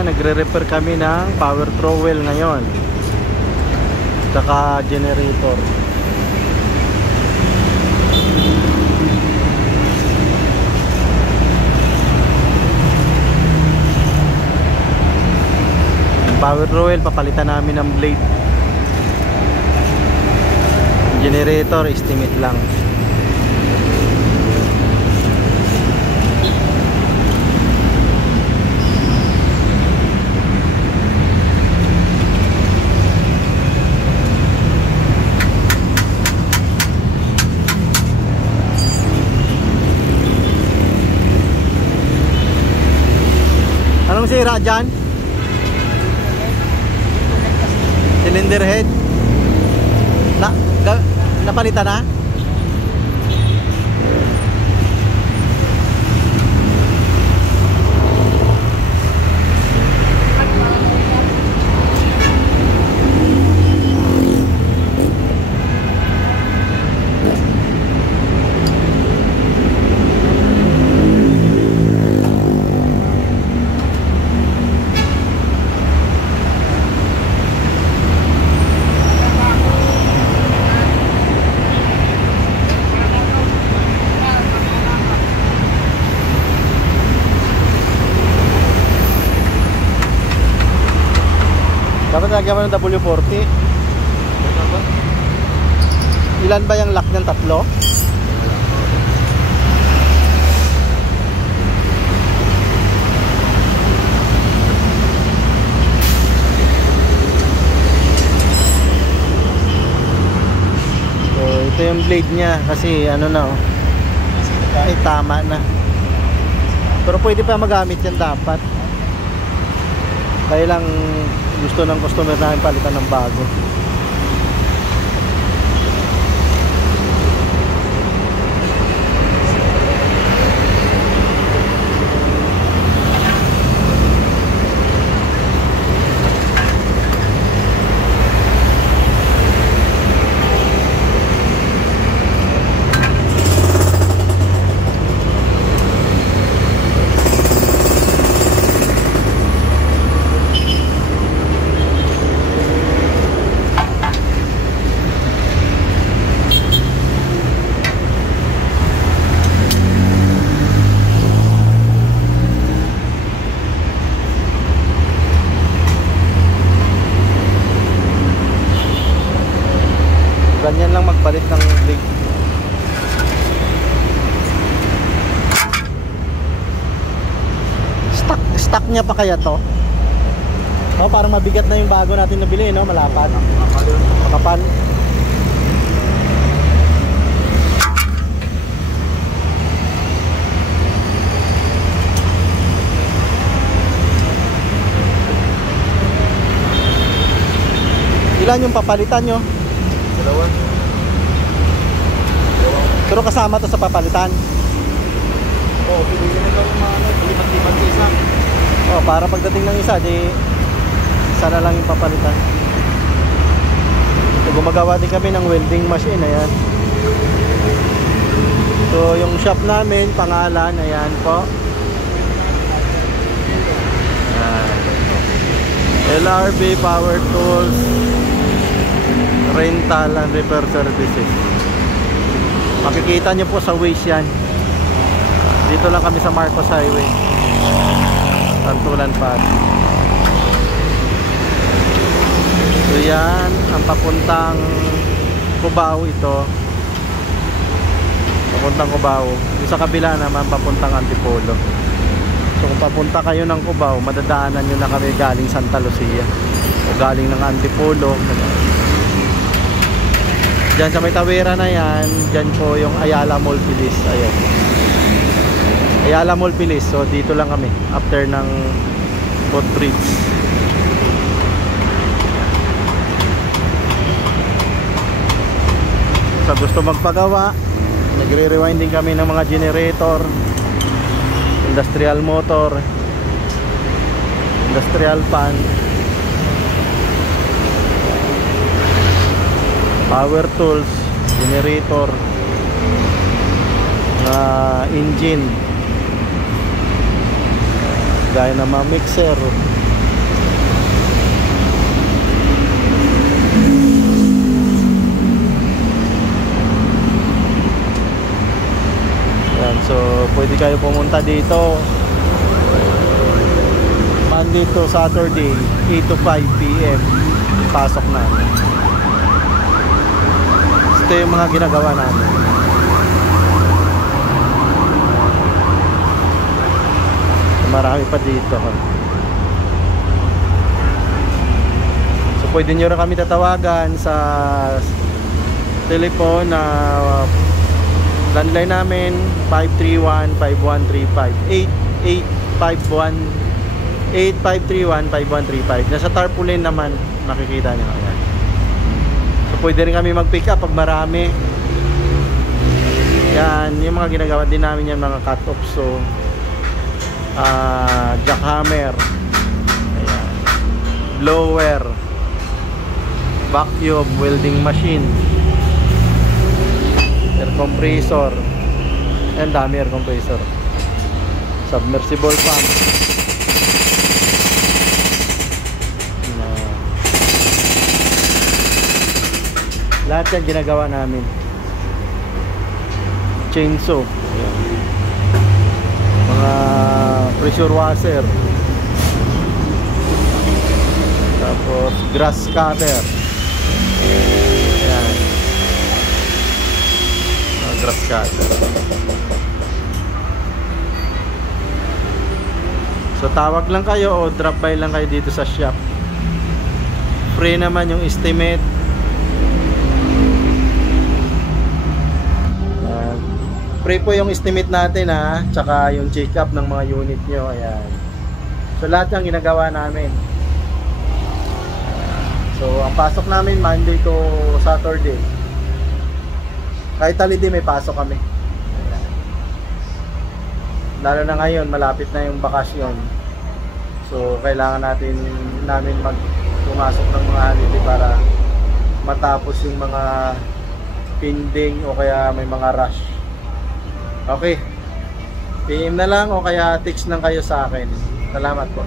na nagre-repair kami ng power trowel ngayon, saka generator. Power trowel, papalitan namin ng blade. Generator, estimate lang. Anong sira dyan? Cylinder head. Napalitan na? Dapat lagyan mo ng W40. Ilan ba yung lock ng tatlo? So ito yung blade niya kasi ano na, oh, ay tama na. Pero pwede pa magamit yan dapat. Kaya lang gusto ng customer namin palitan ng bago. Ganyan lang magpalit ng blade. Stock niya pa kaya to? Oh, parang mabigat na yung bago natin nabili, no? Malapad. Makapal. Ilan yung papalitan nyo? Dalawa. Pero kasama to sa papalitan. Oo, pinili na lang yung mga lipat-lipat sa isa. Oh, para pagdating ng isa, di isa na lang yung papalitan. So, gumagawa din kami ng welding machine, ayan. So, yung shop namin, pangalan, ayan po. Ayan. LRB Power Tools Rental and Repair Services. Makikita nyo po sa Waze yan. Dito lang kami sa Marcos Highway, Tantulan pa. So yan ang papuntang Cubao ito. Papuntang Cubao. Yung sa kabila naman papuntang Antipolo. So kung papunta kayo ng Cubao, madadaanan nyo na kami galing Santa Lucia o galing ng Antipolo. Diyan sa may tawera na yan, diyan po yung Ayala Mall Pilis. Ayan, Ayala Mall Pilis. So dito lang kami after ng footbridge. Sa gusto magpagawa, nagre-rewinding kami ng mga generator, industrial motor, industrial fan, power tools, generator, engine, gaya ng mga mixer, So pwede kayo pumunta dito Monday to Saturday 8 to 5 PM pasok na. Ito yung mga ginagawa namin. Marami pa dito. So pwede nyo rin kami tatawagan sa telephone na landline namin 531-5135 nasa tarpaulin naman makikita nyo. Ayan. So pwede rin kami mag pick up pag marami. Yan yung mga ginagawa din namin yan, mga cut off. So jackhammer, ayan, blower, vacuum, welding machine, air compressor, and dami air compressor, submersible pump. Lahat yan ginagawa namin. Chainsaw, ayan. Mga pressure washer, tapos grass cutter, ayan, mga grass cutter. So tawag lang kayo o drop by lang kayo dito sa shop. Free naman yung estimate. Free po yung estimate natin, ha, tsaka yung check up ng mga unit nyo. Ayan. So lahat yung ginagawa namin. So ang pasok namin Monday to Saturday. Kahit holiday may pasok kami. Ayan. Lalo na ngayon malapit na yung bakasyon. So kailangan namin pumasok ng mga holiday para matapos yung mga pending o kaya may mga rush. Okay, PM na lang o kaya text lang kayo sa akin. Salamat po.